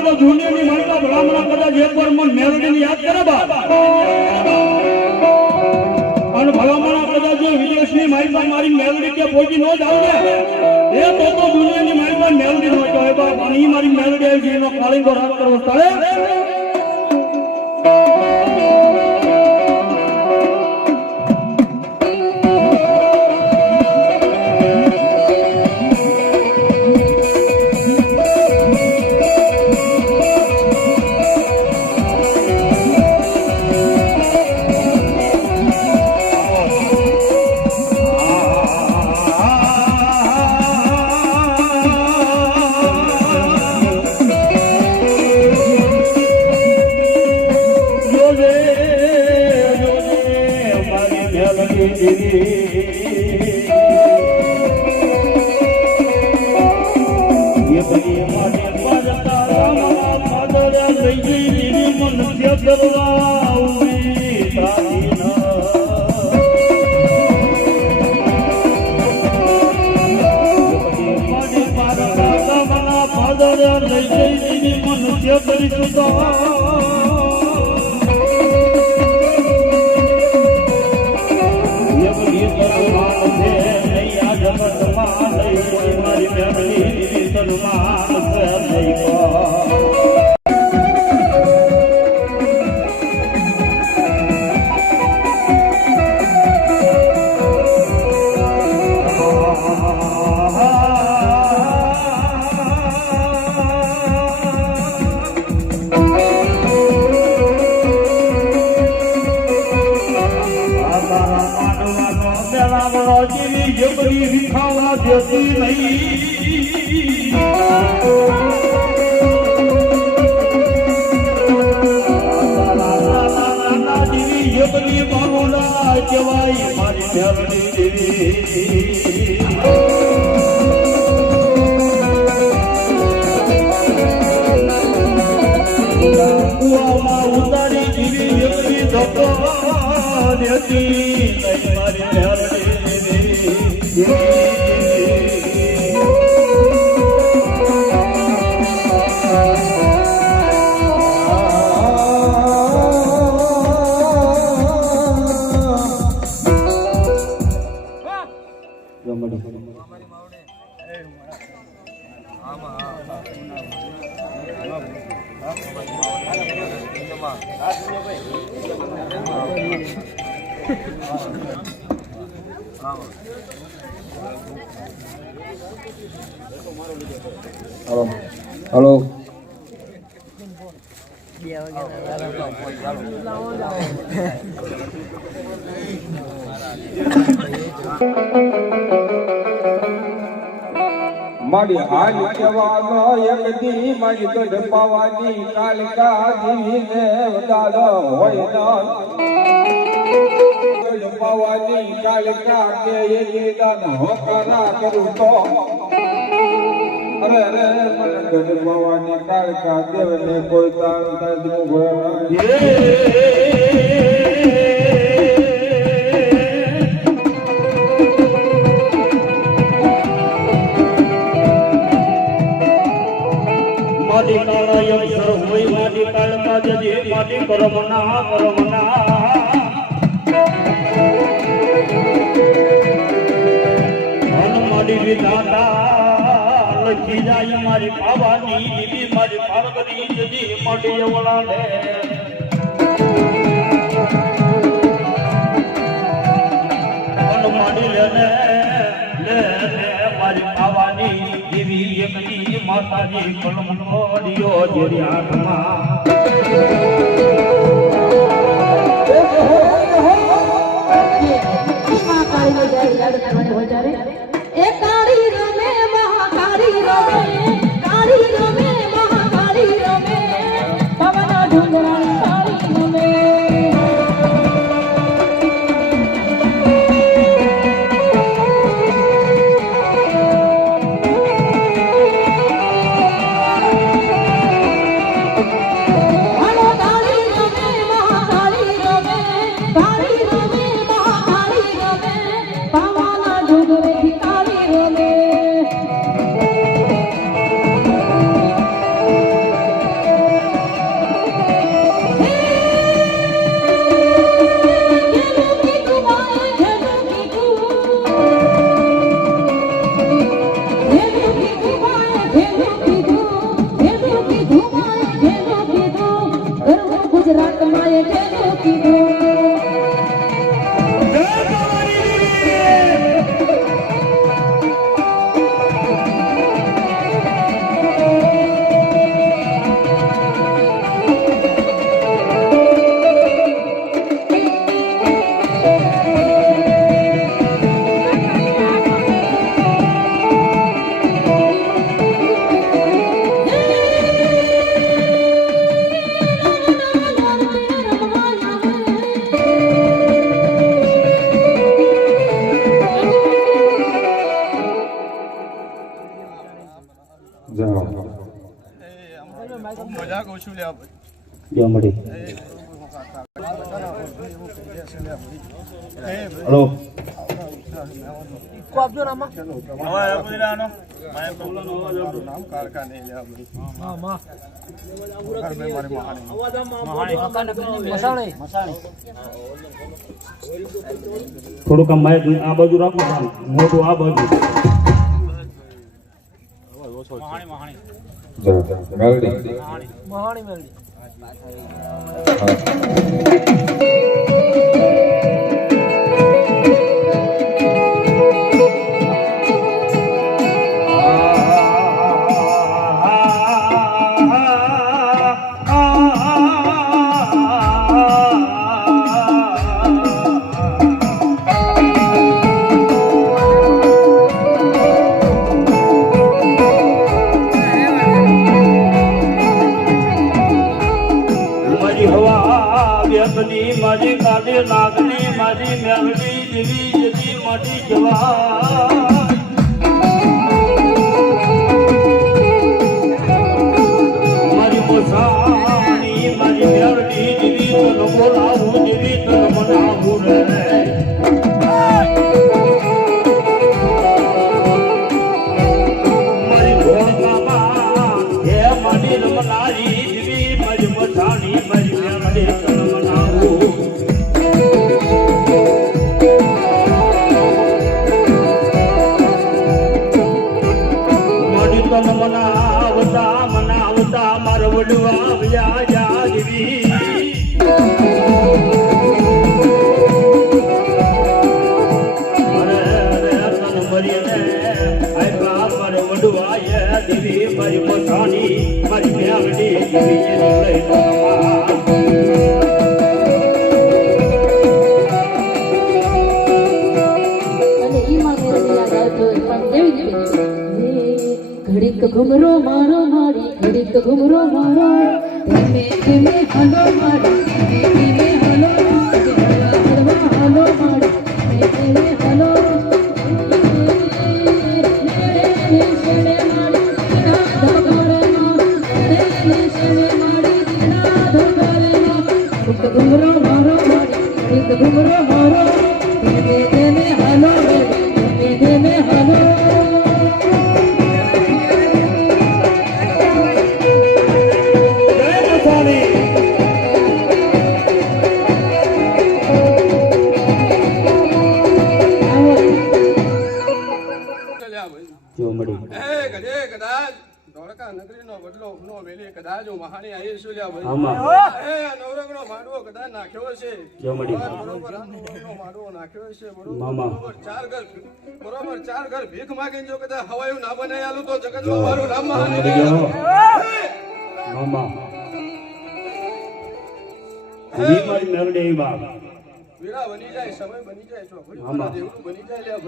બધો જુનિયર ની મળી બા ભલામણા કદાચ એક વાર મને મેલડી ની યાદ કરે બા અને ભલામણા કદાચ વિદેશ ની મારી મારી મેલડી કે પહોંચી નો જ આવે એ તો તો જુનિયર ની મારી બા નો કહેવાય બા પણ ઈ મારી મેલડી આવી છે એનો કાળી ગો રાત કરવો કહેવાય મારી ધરણી હલો હલો Thank you. મારી હાલ કહેવાનો એક દી મારી તો જપાવાની કાલિકા જીવીને વધારો હોય તો જપાવાની કાલિકા કે એ લીદાન હોકરા કરું તો અરે અરે મને ગજપાવાની કાલિકા દેવને કોઈ તાર તાર દીવું કરો મના કરો મના મારી વિધાતા લખી જાય મારી પાવાની દીદી મારી પાર્વતી જજી મળી યવણા લે મન માડી લે લે મારી પાવાની દીવી એકની માતાજી પણ મોડિયો જેરી આઠમાં કાળીનો જય યાદ કરવાની હોય ત્યારે જોવા મળી હલો થોડુંક આમ માહિતી આ બાજુ રાખો મોટું આ બાજુ મહાણી મહાણી મહાણી મહાણી 好。વેપની મારી કાઢે નાગની મારી મેલડી જેવી જેવી મટી જવા બોલાવું જેવી તન મનાવું રે મનાવતા મનાવતા મારવડવા આવ્યા જાગવી દેવી મારી પોતાની મારી મેળવી દેવી घुमरो मारो मारी घड़ी तो घुमरो मारो धीमे धीमे हलो मारी धीमे धीमे हलो हलवा हलो मारी धीमे धीमे हलो घुमरो मारो मारी घड़ी तो घुमरो ચાર ઘર બરોબર ચાર ઘર ભીખ માગીને જો કદા હવાયું ના બનાય આલું તો જગતમાં મારું નામ મહાન વેળા બની જાય સમય બની જાય ચોખડી દેવનું બની જાય લ્યા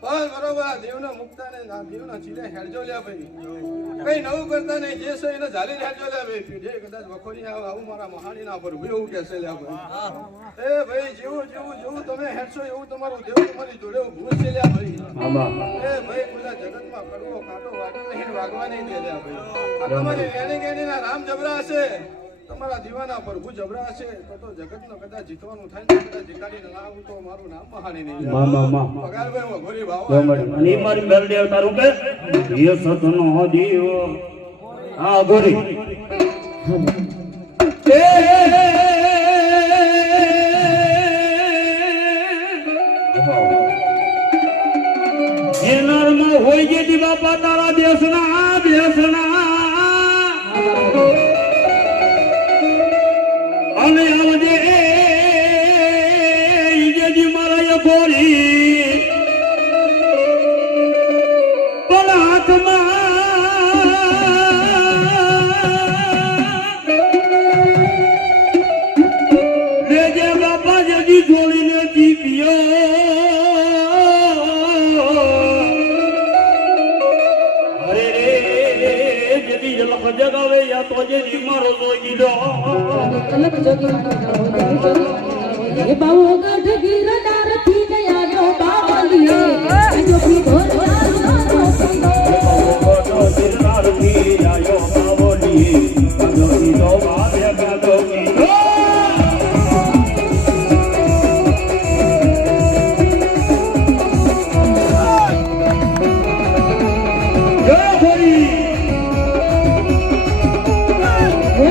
ભાઈ બસ બરોબર દેવના મુક્તા ને દેવના ચીલે હેડજો લ્યા ભાઈ કઈ નવું કરતા નહીં જે છે એને ઝાલી હેડજો લ્યા ભાઈ જે કદાચ વખોરી આવે આવું મારા મહાણી ના પર એવું કહેશે લ્યા ભાઈ એ ભાઈ જેવું જેવું જેવું તમે હેડશો એવું તમારું દેવ તમારી જોડે ભૂલ છે લ્યા ભાઈ એ ભાઈ બધા જગતમાં કરવો કાંટો વાટો નહીં વાગવા દે લ્યા ભાઈ તમારી લેણી ગેણી રામ જબરા હશે તમારા દીવાના પ્રભુ જબરા છે તો તો જગતનો કદાચ જીતવાનું થાય ને કદાચ જીતાડીને લાવું તો મારું નામ મહાની નહીં મા મા મા પગારભાઈ માં ગોરી ભાવ અને મારી મેલ તારું કે યે સતનો દીવો હા ગોરી એ હોય જે દીવા તારા દેશના આ દેશના જોડીને જીવ્યો અરે રે જેથી જલખ જગાવે યા તો જે જીમારો જોઈ દીધો કલક જગાવે બાવો ગઢ ગીરદાર થી ગયા જો બાવલિયો જો ભી ભોર ગીરદાર થી ગયા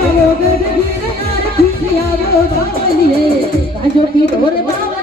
ભોગ ભોગ ગીર ગાજો કી ઢોર બાવલીએ ગાજો કી ઢોર બાવલીએ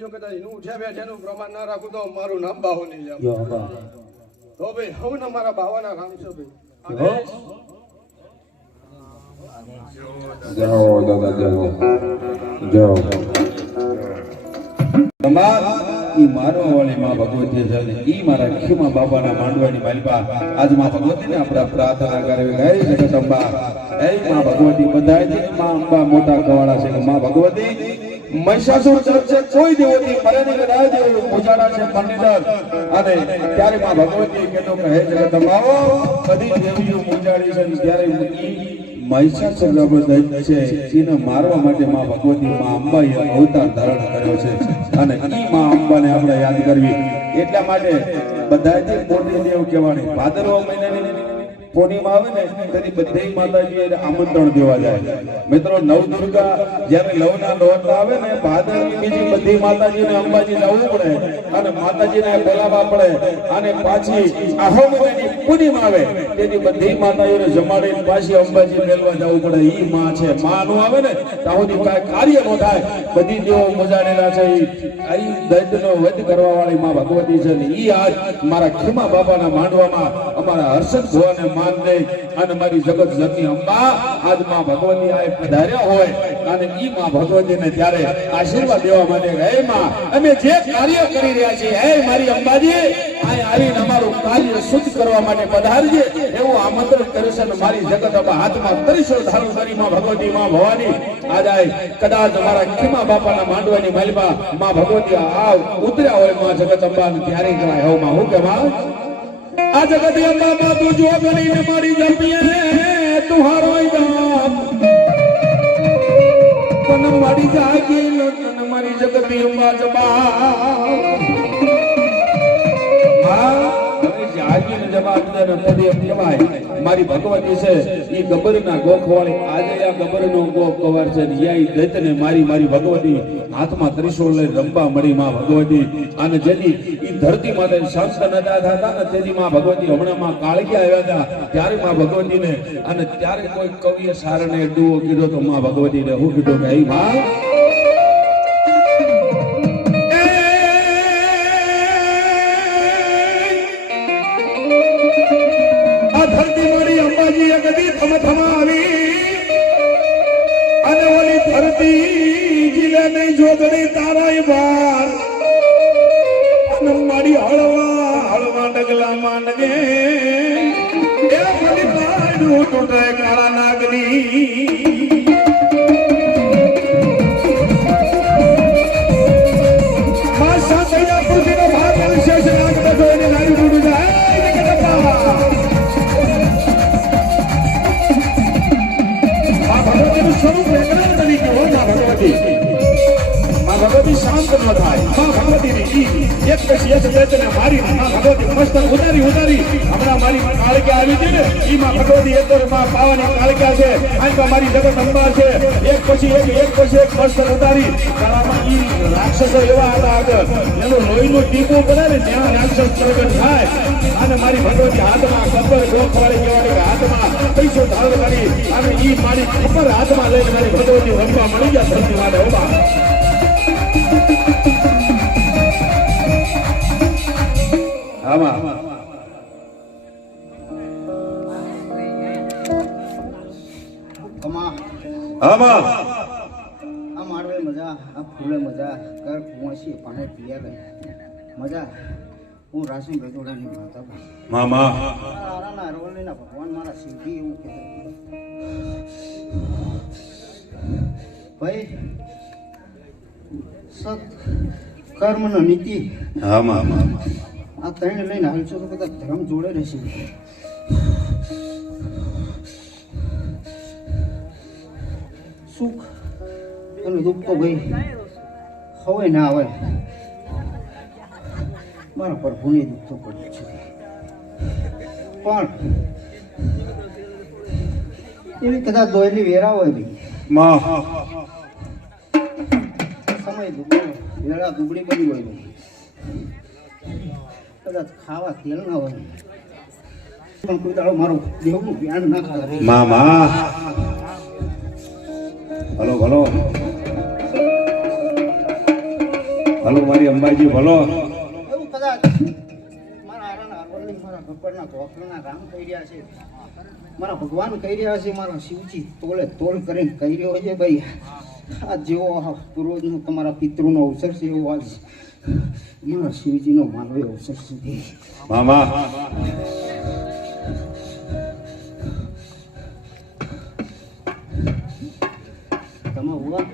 છું કે એનું ઉઠ્યા બેઠાનું પ્રમાણ ના રાખું તો મારું નામ બાહો નહીં તો ભાઈ હવે ને મારા બાવાના કામ છે માં ભગવતી છે અને પ્રાર્થના કરે ગઈ જગત અંબા એ ભગવતી બધાય માં અંબા મોટા કવાળા છે મા ભગવતી મહિષાસુર ચર્ચે કોઈ દેવોથી મરે નહીં દેવો પૂજાના છે પંડિતર અને ત્યારે માં ભગવતી કહેતો કે હે જગત માવો બધી દેવીઓ પૂજાડી છે ત્યારે મહિષાસુર ગર્ભદય છે જેને મારવા માટે માં ભગવતી માં અંબાએ અવતાર ધારણ કર્યો છે અને ઈ માં અંબાને આપણે યાદ કરવી એટલા માટે બધાથી મોટી દેવ કહેવાની ભાદરવા મહિનાની પૂર્ણિમા આવે ને ત્યારે બધા માતાજી આમંત્રણ દેવા જાય મિત્રો નવદુર્ગા જયારે લવના નોરતા આવે ને ભાદરવી બીજી બધી માતાજીને અંબાજી જવું પડે અને માતાજીને બોલાવવા પડે અને પાછી આહો પૂર્ણિમા આવે તેથી બધી માતાજીને જમાડીને પાછી અંબાજી મેળવા જવું પડે ઈ માં છે માં નું આવે ને ત્યાં સુધી કાંઈ કાર્ય નો થાય બધી જેઓ મજાડેલા છે ઈ દૈત્યનો વધ કરવા વાળી માં ભગવતી છે ઈ આજ મારા ખીમા બાપાના માંડવામાં અમારા હર્ષદ ભુવાને માન નહીં અને મારી જગત જમી અંબા આજ માં ભગવતી આ પધાર્યા હોય અને ઈ માં ભગવતીને ત્યારે આશીર્વાદ દેવા માટે હે માં અમે જે કાર્ય કરી રહ્યા છીએ હે મારી અંબાજી આ આવીને અમારું કાર્ય શુદ્ધ કરવા માટે પધારજે એવું આમંત્રણ કરે છે મારી જગત અબા હાથમાં ત્રીસો ધારણ કરી માં ભગવતી માં ભવાની આજ આ કદાચ મારા ખીમા બાપાના માંડવાની માલમાં માં ભગવતી આવ ઉતર્યા હોય માં જગત અંબા ત્યારે કહેવાય હો હું કહેવા આ જગદિયા બાબા તું જો કરીને મારી જમીએ તું હારો જાત પણ મારી જાગી લગ્ન મારી જગદિયા બાબા સમાજને નદીએ કહેવાય મારી ભગવતી છે એ ગબરના ગોખવાળી ભગવતી અને જેની ધરતી માતે શાંત હતા ને તેની માં ભગવતી હમણાં માં કાળગી આવ્યા હતા ત્યારે માં ભગવતીને અને ત્યારે કોઈ કવિએ સારને કીધો તો માં ભગવતીને હું કીધું કે ની જોધણી તારાય બાર અને મારી હળવા હળવા ડગલા માંડગે એ ફરી પાડું તૂટે કાળા નાગની ભગવતી શાંત ન થાય માં ભગવતીની ઈ એક પછી એક વેચને મારી માં ભગવતી મસ્તક ઉતારી ઉતારી હમણાં મારી કાળકા આવી છે ને ઈ માં ભગવતી એક માં પાવાની કાળકા છે આંબા મારી જગત અંબા છે એક પછી એક એક પછી એક મસ્તક ઉતારી ગળામાં ઈ રાક્ષસો એવા હતા આગળ એનો લોહીનું ટીપું પડે ને ત્યાં રાક્ષસ પ્રગટ થાય અને મારી ભગવતી હાથમાં કબર ગોખવાળી કહેવાની હાથમાં પૈસો ધારણ કરી અને ઈ મારી ખબર હાથમાં લઈને મારી ભગવતી વંબા મળી ગયા ધનની માટે ઓબા આમાં આમાં આ મારવે મજા આ ફૂલે મજા કર કુંવાસી પાણી પીયા મજા હું રાસન ભેજોડાની માતા મામા આરા ના ભગવાન મારા સીધી એવું કહે ભાઈ કર્મ નીતિ આમાં આમાં આ ત્રણ લઈને હાલશો તો બધા ધર્મ જોડે રહેશે સુખ અને દુઃખ તો ભાઈ હવે ના આવે મારા પ્રભુને દુઃખ તો પડે છે પણ એવી કદાચ દોયલી વેરા હોય ભાઈ હોય દુબળી બની હોય કદાચ ખાવા તેલ ના હોય પણ કોઈ દાડો મારો દેવનું ધ્યાન ના કરે મામા હલો હલો હલો મારી અંબાજી ભલો એવું કદાચ મારા આરાના અરવલ્લી મારા ગબ્બરના ગોખલના રામ કહી રહ્યા છે મારા ભગવાન કહી રહ્યા છે મારા શિવજી તોલે તોલ કરીને કહી રહ્યો છે ભાઈ આ જેવો પૂર્વજનો તમારા પિતૃનો અવસર છે એવો આજ મારા શિવજીનો માનવી અવસર છે મામા તમે હોવા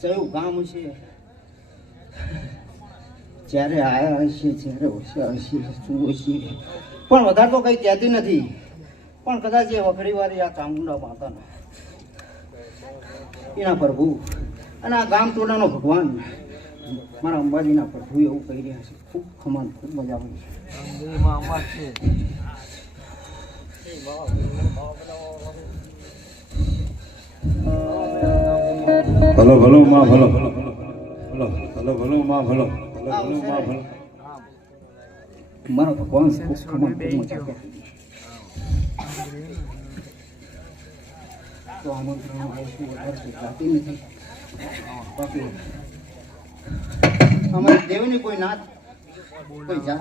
કયું કામ છે જ્યારે આયા હશે જ્યારે ઓછા હશે શું હશે પણ વધારે તો કંઈ કહેતી નથી પણ કદાચ એ વખડી વાળી આ ચામુંડા માતાના એના પ્રભુ અને આ ગામ ટોલાનો ભગવાન મારા અંબાજીના પ્રભુ એવું કહી રહ્યા છે ખૂબ ખમાન ખૂબ મજા આવી છે ભલો ભલો માં ભલો ભલો ભલો ભલો ભલો માં ભલો ભલો ભલો માં ભલો મારો ભગવાન ખૂબ ખમાન ખૂબ મજા આવે તો આમંત્રણ આવશું નથી બાકી અમારે દેવની કોઈ નાત કોઈ જાત